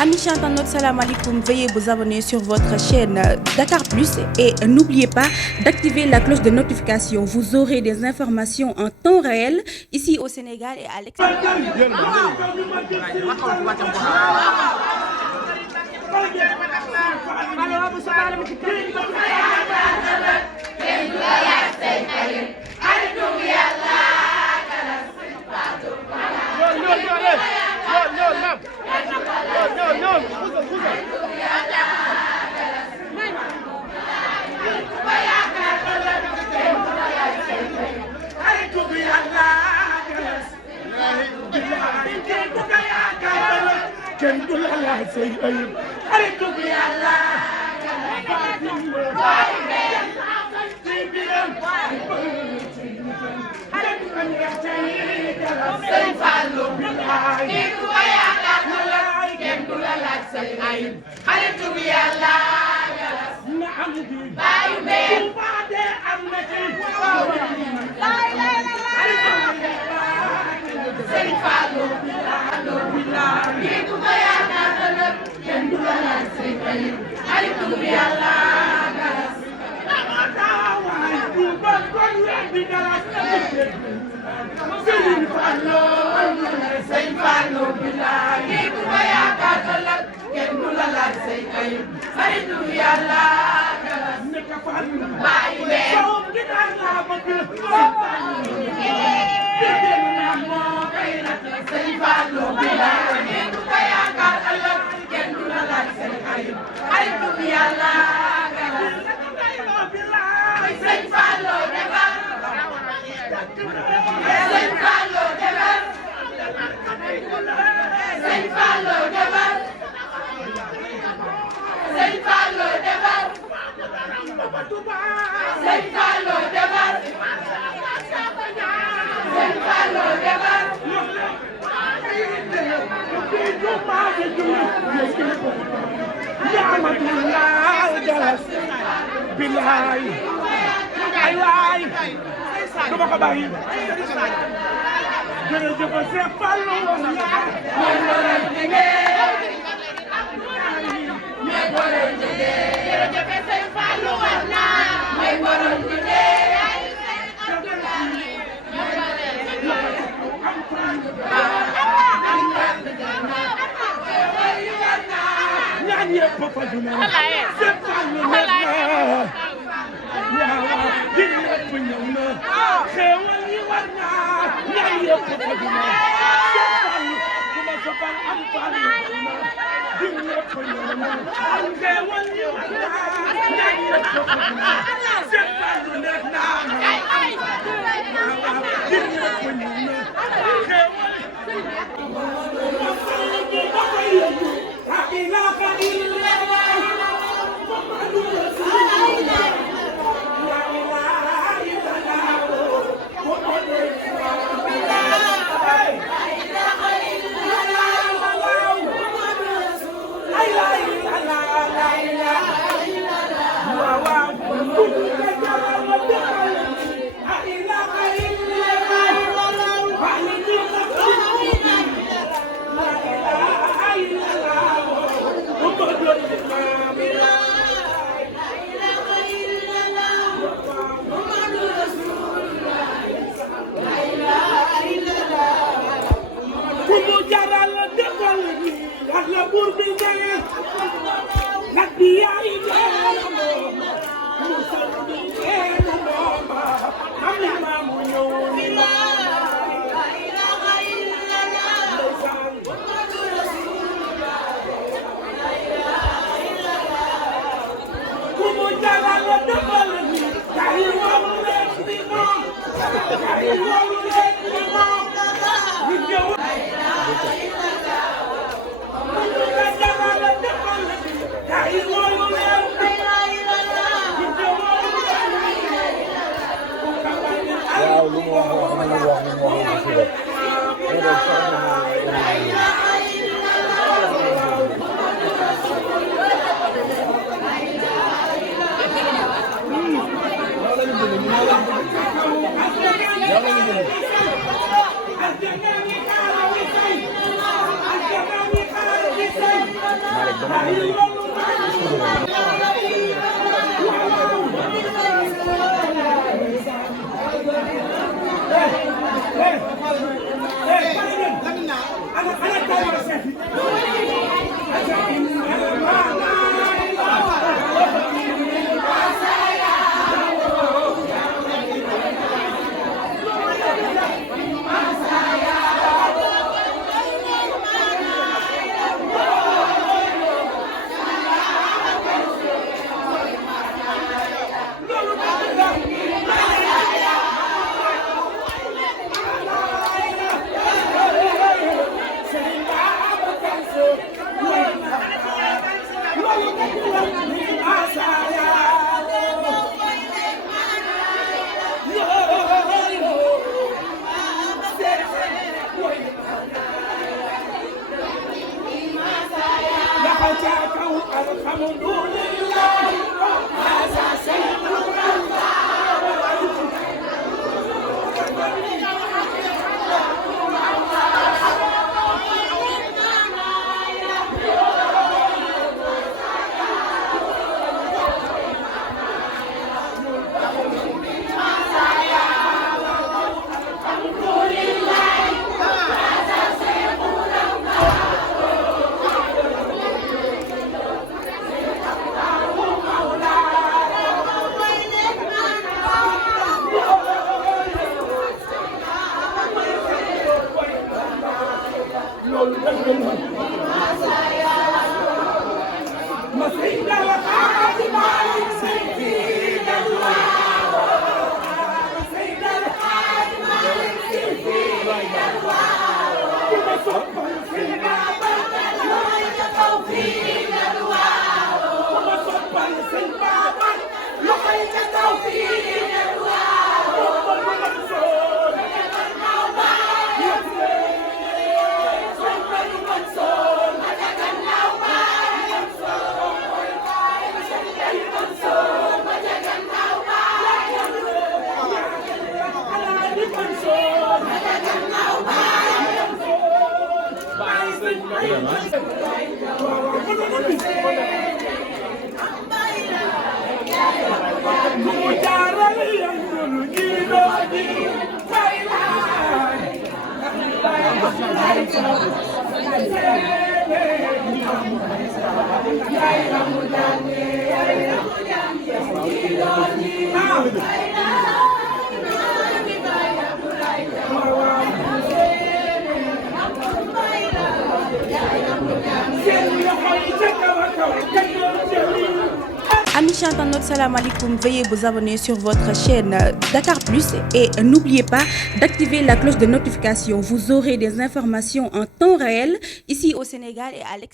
Amis internautes, salam alaikum. Veuillez vous abonner sur votre chaîne Dakar Plus et n'oubliez pas d'activer la cloche de notification. Vous aurez des informations en temps réel ici au Sénégal et à l'extérieur. kenn du la laaj say ayib xaritu bi Yàlla Sëñ Fallu bi kenn du la laaj say ayib xaritu bi Yàlla na am bi bayu be ba de am na ci Sëñ Fallu Sëñ Fallu billaay kii ku ko yaakaar ëllëg kenn du la laaj say ayib xaritu Yàlla nekk Fallu bàyyi leen soom gi daan laa bëgg Sëñ Fallu billaay kii ku ko yaakaar ëllëg kenn du la laaj say ayib xaritu Yàlla Sëñ Fallu defar Sëñ Fallu defar Sëñ Fallu defar Sëñ Fallu defar Sëñ Fallu defar Sëñ Fallu defar billaay ay waay du ma ko bàyyi jërëjëf Seex Fallu ñaan yëpp fa juna Seex Fallu nekk na waaw di ñëpp ñëw na xéewal yi war na ñaan yëpp fa juna Seex Fallu bu ma soppal am Fallu di ñëpp ñëw na xéewal yi war na ñaan yëpp fa juna Seex Fallu nekk na di ñëpp ñëw na xéewal Yàlla rek dama Amis internautes, salam alaikum. Veuillez vous abonner sur votre chaîne Dakar Plus et n'oubliez pas d'activer la cloche de notification. Vous aurez des informations en temps réel ici au Sénégal et à l'extérieur.